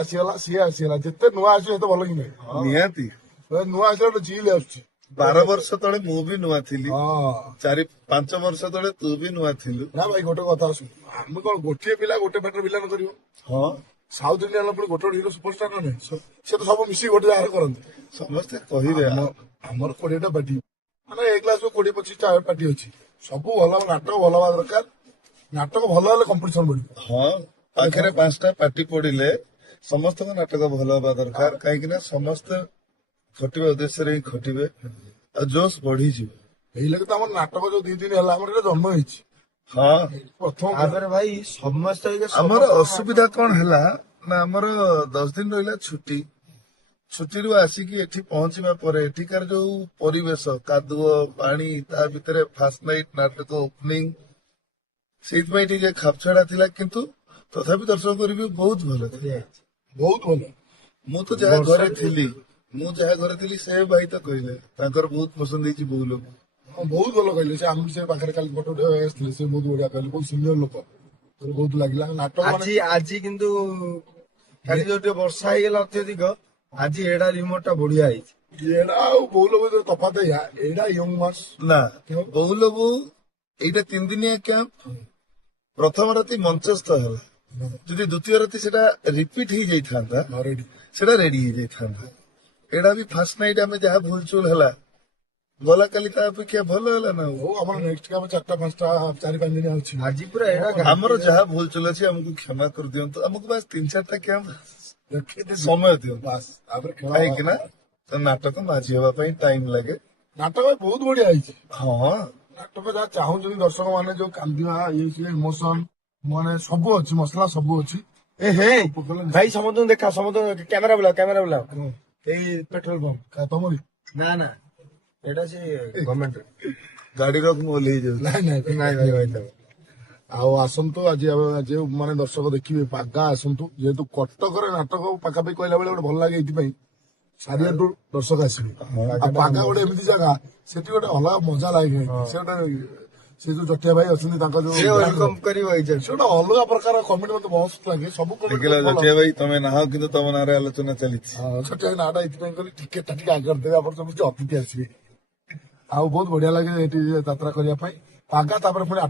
ଆସିଗଲା ସିଏ ଆସିଗଲା ଯେତେ ନୂଆ ଆସିବ ସେତେ ଭଲ କି ନାହିଁ ନିହାତି ନୂଆ ଆସିଲା ଗୋଟେ ଚିଲ୍ ଆସୁଛି 12 ବର୍ଷ ତଳେ ମୁଁ ବି ନୂଆ ଥିଲି ହଁ 4-5 ବର୍ଷ ତଳେ ତୁ ବି ନୂଆ ଥିଲୁ। ନା ଭାଇ ଗୋଟେ କଥା ଶୁଣ ଆମେ କଣ ଗୋଟିଏ ପିଲା ଗୋଟେ ପାଟିରେ ଭିଲାନ କରିବ ହଁ ସାଉଥ ଇଣ୍ଡିଆନ ପୁଣି ଗୋଟେ ଗୋଟେ ହିରୋ ସୁପରଷ୍ଟାର ନା ନାହିଁ ସେ ତ ସବୁ ମିଶିକି ଗୋଟେ ଜାଗାରେ କରନ୍ତି ସମସ୍ତେ କହିବେ ଆମର 20ଟା ପାର୍ଟି ମାନେ ଏ କ୍ଲାସ 20-25ଟା ପାର୍ଟି ଅଛି ସବୁ ଭଲ ନାଟକ ଭଲ ହବା ଦରକାର ନାଟକ ଭଲ ହେଲେ କମ୍ପିଟିସନ ବଢିବ ହଁ ପାଖରେ 5ଟା ପାର୍ଟି ପଡିଲେ ସମସ୍ତଙ୍କ ନାଟକ ଭଲ ହବା ଦରକାର କାହିଁକି ନା ସମସ୍ତେ ଖଟିବା ଉଦ୍ଦେଶ୍ୟରେ ହିଁ ଖଟିବେ ଆଉ ଜୋସ୍ ବଢିଯିବ। ଏଇ ଲାଗି ତ ଆମର ନାଟକ ଯୋଉ 2 ଦିନ ହେଲା ଆମର ଏଇଟା ଜନ୍ମ ହେଇଛି ହଁ ପ୍ରଥମ ତାପରେ ଭାଇ ସମସ୍ତେ ଆମର ଅସୁବିଧା କଣ ହେଲା ନା ଆମର 10 ଦିନ ରହିଲା ଛୁଟିରୁ ଆସିକି ଏଠି ପହଞ୍ଚିବା ପରେ ଏଠିକାର ଯୋଉ ପରିବେଶ କାଦୁଅ ପାଣି ତା ଭିତରେ ଫାର୍ଷ୍ଟ ନାଇଟ୍ ନାଟକ ଓପନିଂ ସେଇଥିପାଇଁ ଟିକେ ଖାପଛଡା ଥିଲା କିନ୍ତୁ ତଥାପି ଦର୍ଶକ ରିଭ୍ୟୁ ବହୁତ ଭଲ ଥିଲା ବହୁତ ଭଲ ମୁଁ ତ ଯାହା ଘରେ ଥିଲି ସେ ଭାଇ ତ କହିଲେ ତାଙ୍କର ବହୁତ ପସନ୍ଦ ହେଇଛି ବୋଉ ଲୋକ ହଁ ବହୁତ ଭଲ କହିଲେ ସେ ଆମେ ସେ ପାଖରେ କାଲି ଫଟୋ ଉଠେଇବା ଆସିଥିଲେ ସେ ବହୁତ ବଢିଆ କହିଲେ ବହୁତ ସିନିୟର ଲୋକ ବହୁତ ଲାଗିଲା ନାଟକ ମାନେ ଆଜି କିନ୍ତୁ କାଲି ଯୋଉ ଟିକେ ବର୍ଷା ହେଇଗଲା ଅତ୍ୟଧିକ ଆଜି ଏଡା ରିମୋଟ ଟା ବଢିଆ ହେଇଛି ଏଇଟା ଆଉ ବୋଉ ଲୋକ ଯୋଉ ତଫାତ ଏଇଆ ଏଇଟା ୟଙ୍ଗ ମାସ ନା ବୋଉ ଲୋକ ଏଇଟା 3 ଦିନିଆ କ୍ୟାମ୍ପ ପ୍ରଥମ ରାତି ମଞ୍ଚସ୍ଥ ହେଲା ଯଦି ଦ୍ୱିତୀୟ ରାତି ସେଟା ରିପିଟ ହେଇଯାଇଥାନ୍ତା ରେଡି ସେଟା ରେଡି ହେଇଯାଇଥାନ୍ତା ଏଇଟା ବି ଫାର୍ଷ୍ଟ ନାଇଟ୍ ଆମେ ଯାହା ଭୁଲଚୁଲ ହେଲା ଗଲା କାଲି ତା ଅପେକ୍ଷା ଭଲ ହେଲା ନା ଆଉ। ହଉ ଆମର ନେକ୍ସଟ କାମ 4-5ଟା 4-5 ଦିନ ଅଛି ଆଜି ପୁରା ଏଡା ଆମର ଯାହା ଭୁଲଚୁଲ ଅଛି ଆମକୁ କ୍ଷମା କରିଦିଅନ୍ତୁ ଆମକୁ ବାସ୍ 3-4ଟା କ୍ୟାମ୍ପ ଦେଖେଇଦେବି ସମୟ ଦିଅନ୍ତୁ ବାସ୍ ତାପରେ ଖେଳ କାହିଁକି ନା ନାଟକ ମାଝି ହେବା ପାଇଁ ଟାଇମ ଲାଗେ। ନାଟକ ବହୁତ ବଢିଆ ହେଇଛି ହଁ ନାଟକ ଯାହା ଚାହୁଁଛନ୍ତି ଦର୍ଶକ ମାନେ ଯୋଉ କାନ୍ଦିବା ଇଏ ଇମୋସନ ମାନେ ସବୁ ଅଛି ମସଲା ସବୁ ଅଛି ଏ ହେ ଭାଇ ସମସ୍ତଙ୍କୁ ଦେଖା ସମସ୍ତଙ୍କୁ କ୍ୟାମେରା ବୁଲାଅ ଏଇ ପେଟ୍ରୋଲ ପମ୍ପ ତମରି ନା ନା ଏଇଟା ସେ ଗଭର୍ଣ୍ଣମେଣ୍ଟ ଗାଡିର ମୁଁ ଓହ୍ଲେଇ ଯାଉଛି ନାଇଁ ନାଇଁ ନାଇଁ ଭାଇ ଭାଇ ତାକୁ ଆଉ ଆସନ୍ତୁ ଆଜି ଯେଉଁ ମାନେ ଦର୍ଶକ ଦେଖିବେ ପାଗା ଆସନ୍ତୁ ଯେହେତୁ କଟକରେ ନାଟକ ପାଖାପାଖି କହିଲା ବେଳେ ଗୋଟେ ଭଲ ଲାଗେ ଏଇଥିପାଇଁ ଚାରିଆଡୁ ଦର୍ଶକ ଆସିବେ ଆଉ ପାଗା ଗୋଟେ ଏମିତି ଜାଗା ସେଠି ଗୋଟେ ଅଲଗା ମଜା ଲାଗେ ସେ ଗୋଟେ ସେ ଯୋଉ ଜଟିଆ ଭାଇ ଅଛନ୍ତି ତାଙ୍କ ଯୋଉ ୱେଲକମ କରିବ ସେ ଗୋଟେ ଅଲଗା ପ୍ରକାର କମେଡି ମତେ ବହୁତ ଲାଗେ ସବୁ ଦେଖିଲ କମେଡି ଜଟିଆ ଭାଇ ତମେ ନାହ କିନ୍ତୁ ତମ ନାଁରେ ଆଲୋଚନା ଚାଲିଛି ଜଟିଆ ଭାଇ ନାଁଟା ଏଥିପାଇଁ କଲି ଟିକେଟ ଟା ଟିକେ ଆଗରେ ଦେବେ ଆପଣ ସମସ୍ତେ ଅତିଥି ଆସିବେ ଆଉ ବହୁତ ବଢିଆ ଲାଗେ ଏଠି ଯାତ୍ରା କରିବା ପାଇଁ ପାଗା ତାପରେ ପୁଣି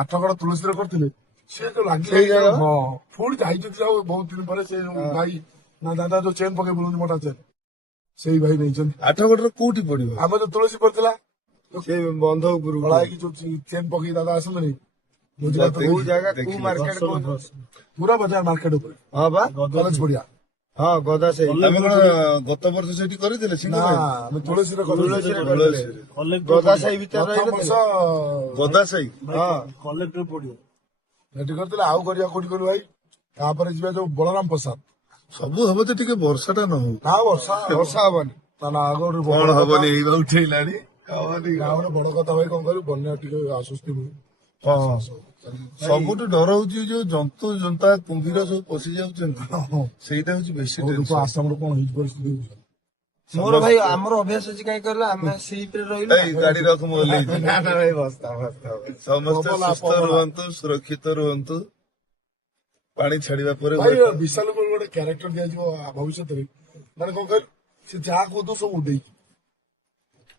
ଆଠଗଡ ତୁଳସୀରେ କରିଥିଲେ ସେ ଯୋଉ ଲାଗିଲା ହଁ ପୁଣି ଯାଇଛନ୍ତି ଆଉ ବହୁତ ଦିନ ପରେ ସେ ଯୋଉ ଭାଇ ନା ଦାଦା ଯୋଉ ଚେନ୍ ପକେଇ ବୁଲୁଛନ୍ତି ମୋଟା ଚେନ୍ ସେଇ ଭାଇ ନେଇଛନ୍ତି ଆଠଗଡର କୋଉଠି ପଡିବ ଆମର ଯୋଉ ତୁଳସୀ ପଡିଥିଲା ସେ ବନ୍ଧ ଉପରୁ ଖୋଳା ହେଇକି ଯୋଉ ଚେନ୍ ପକେଇ ଦାଦା ଆସନ୍ତିନି କୋଉ ଜାଗା କୋଉ ମାର୍କେଟ ପୁରା ବଜାର ମାର୍କେଟ ଉପରେ ହଁ ବା କଲେଜ ପଡିଆ ହଁ ଗଦା ସେଇ ଆମେ କଣ ଗତ ବର୍ଷ ସେଇଠି କରିଥିଲେ ସିଂହ ନା ଭାଇ ଆମେ ତୁଳସୀରେ ତୁଳସୀରେ କରିଥିଲେ ଗଦା ସାହି ଭିତରେ ପ୍ରଥମ ବର୍ଷ ଗଦା ସାହି ହଁ କଲେକ୍ଟର ପଡିବ ସେଠି କରିଥିଲେ ଆଉ କରିବା କୋଉଠି କରିବୁ ଭାଇ ତାପରେ ଯିବା ଯୋଉ ବଳରାମ ପ୍ରସାଦ ସବୁ ହବ ଯେ ଟିକେ ବର୍ଷା ଟା ନ ହଉ ନା ବର୍ଷା ହବନି ନା ଆଗ କଣ ହବନି ଏଇ ବା ଉଠେଇଲାଣି ହବନି ଗୋଟେ ବଡ କଥା ଭାଇ କଣ କରିବୁ ବନ୍ୟା ଟିକେ ଆଶ୍ୱସ୍ତି ହୁଏ ହଁ ସବୁଠୁ ଡର ହଉଛି ଯୋଉ ଜନ୍ତୁ ଜନ୍ତା କୁମ୍ଭୀର ସବୁ ପଶି ଯାଉଛନ୍ତି ସେଇଟା ହଉଛି ବେଶୀ ଟେନସନ ଆସାମର କଣ ହେଇଛି ପରିସ୍ଥିତି ମୋର ଭାଇ ଆମର ଅଭ୍ୟାସ ଅଛି କାହିଁ କହିଲ ଆମେ ସିପରେ ରହିଲୁ ଏଇ ଗାଡି ରଖ ମୁଁ ଓହ୍ଲେଇଛି ନା ନା ଭାଇ ବସ୍ତା ସମସ୍ତେ ସୁସ୍ଥ ରୁହନ୍ତୁ ସୁରକ୍ଷିତ ରୁହନ୍ତୁ ପାଣି ଛାଡିବା ପରେ ଭାଇ ବିଶାଲକୁ ଗୋଟେ କ୍ୟାରେକ୍ଟର ଦିଆଯିବ ଭବିଷ୍ୟତରେ ମାନେ କଣ କହିଲୁ ସେ ଯାହା କହୁଥିବ ସବୁ ଉଡେଇକି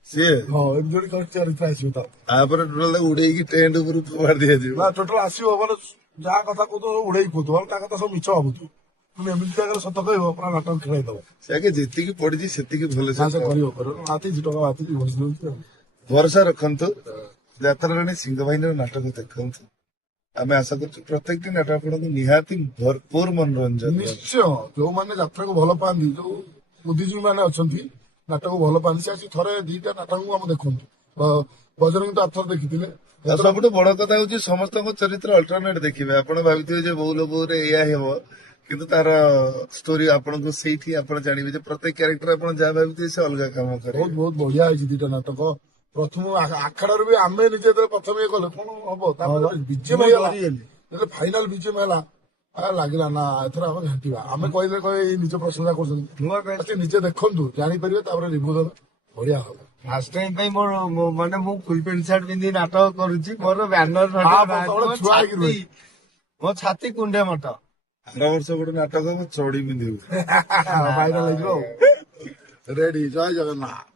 ସିଏ ହଁ ଏମିତି ଗୋଟେ ଚରିତ୍ର ଆସିବ ତାର ତାପରେ ଟୋଟାଲ ଉଡେଇକି ଟେଣ୍ଟ ଉପରୁ ଫୋପାଡ଼ି ଦିଆଯିବ ନା ଟୋଟାଲ ଆସିବ ମାନେ ଯାହା କଥା କହୁଥିବ ଉଡେଇକି କହୁଥିବ ତା କଥା ସବୁ ମିଛ ଭାବୁଥିବ କିନ୍ତୁ ଏମିତି ଜାଗାରେ ସତ କହିବ ପୁରା ନାଟକ ଖେଳାଇଦବ ସେ ଆଗେ ଯେତିକି ପଡିଛି ସେତିକି ଭଲସେ ସେ କରିବ ହାତିଛି ଟଙ୍କା ହାତିଛି ଭୋଜି ଦଉଛି ଆଉ ଭରସା ରଖନ୍ତୁ ଯାତ୍ରାରାଣୀ ସିଂହ ବାହିନୀର ନାଟକ ଦେଖନ୍ତୁ ଆମେ ଆଶା କରୁଛୁ ପ୍ରତ୍ୟେକଟି ନାଟକ ଆପଣଙ୍କୁ ନିହାତି ଭରପୁର ମନୋରଞ୍ଜନ ନିଶ୍ଚୟ ଯୋଉମାନେ ଯାତ୍ରାକୁ ଭଲ ପାଆନ୍ତି ଯୋଉ ବୁଦ୍ଧିଜୀବୀ ମାନେ ଅଛନ୍ତି ନାଟକକୁ ଭଲ ପାଆନ୍ତି ସେ ଆସି ଥରେ 2ଟା ନାଟକକୁ ଆମେ ଦେଖନ୍ତୁ ବଜରଙ୍ଗୀ ତ ଆରଥର ଦେଖିଥିଲେ ଆଉ ସବୁଠୁ ବଡ କଥା ହଉଛି ସମସ୍ତଙ୍କ ଚରିତ୍ର ଅଲ୍ଟରନେଟ ଦେଖିବେ ଆପଣ ଭାବିଥିବେ ଯେ ବୋଉ ଲୋବରେ ଏଇଆ ହେବ କିନ୍ତୁ ତାର ଷ୍ଟୋରି ଆପଣଙ୍କୁ ସେଇଠି ଆପଣ ଜାଣିବେ ଯେ ପ୍ରତ୍ୟେକ କ୍ୟାରେକ୍ଟର ଆପଣ ଯାହା ଭାବିଥିବେ ସେ ଅଲଗା କାମ କରିବେ ବହୁତ ବହୁତ ବଢିଆ ହେଇଛି 2ଟା ନାଟକ ପ୍ରଥମ ଆଖଡାରୁ ବି ଆମେ ନିଜେ ଯେତେବେଳେ ପ୍ରଥମେ ଇଏ କଲେ କଣ ହବ ତାପରେ ବିଜେମ ହେଇଗଲା ଯେତେବେଳେ ଫାଇନାଲ ବିଜେମ ହେଲା ଲାଗିଲା ନା ଏଥର ଆମେ ଘାଣ୍ଟିବା ଆମେ କହିଲେ ଏଇ ନିଜ ପ୍ରଶଂସା କରୁଛନ୍ତି ନିଜେ ଦେଖନ୍ତୁ ଜାଣିପାରିବେ ତାପରେ ରିଭ୍ୟୁ ଦେବେ ବଢିଆ ହବ ଫାର୍ଷ୍ଟ ଟାଇମ ପାଇଁ ମୋର ମାନେ ମୁଁ ଫୁଲ ପ୍ୟାଣ୍ଟ ସାର୍ଟ ପିନ୍ଧି ନାଟକ କରୁଛି ମୋର ବ୍ୟାନର ଛୁଆ ହେଇକି ରୁହେ ମୋ ଛାତି କୁଣ୍ଡେ ମଟ ଆର ବର୍ଷ ଗୋଟେ ନାଟକ ହବ ଚଢି ପିନ୍ଧିବୁ। ଭାଇରାଲ ହେଇଯିବ ଆଉ। ରେଡି, ଜୟ ଜଗନ୍ନାଥ।